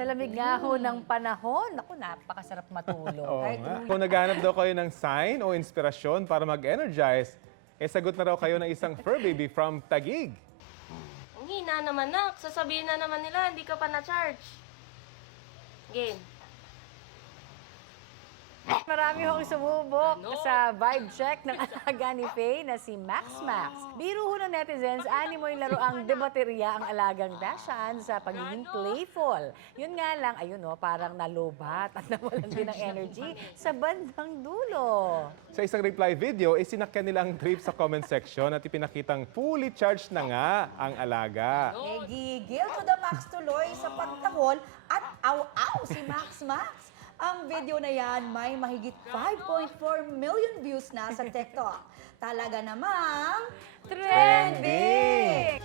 Sa lamig nga ho ng panahon, naku, napakasarap matulog. Oo Kahit nga. Kung naghanap daw kayo ng sign o inspirasyon para mag-energize, sagot na raw kayo ng isang fur baby from Taguig. Ang hina naman, nak. Sasabihin na naman nila, hindi ka pa na-charge. Game. Marami hong sumubok sa vibe check ng alaga ni Faye na si Max Max. Biro ho ng netizens, animoy laro ang debaterya ang alagang Dashan sa pagiging playful. Yun nga lang, ayun o, parang nalobat at nawalan din ng energy sa bandang dulo. Sa isang reply video, sinakyan nila ang trip sa comment section at ipinakitang fully charged na nga ang alaga. Gigil to the max tuloy sa pagtahol at aw-aw si Max Max. Ang video na yan may mahigit 5.4 million views na sa TikTok. Talaga namang Trending!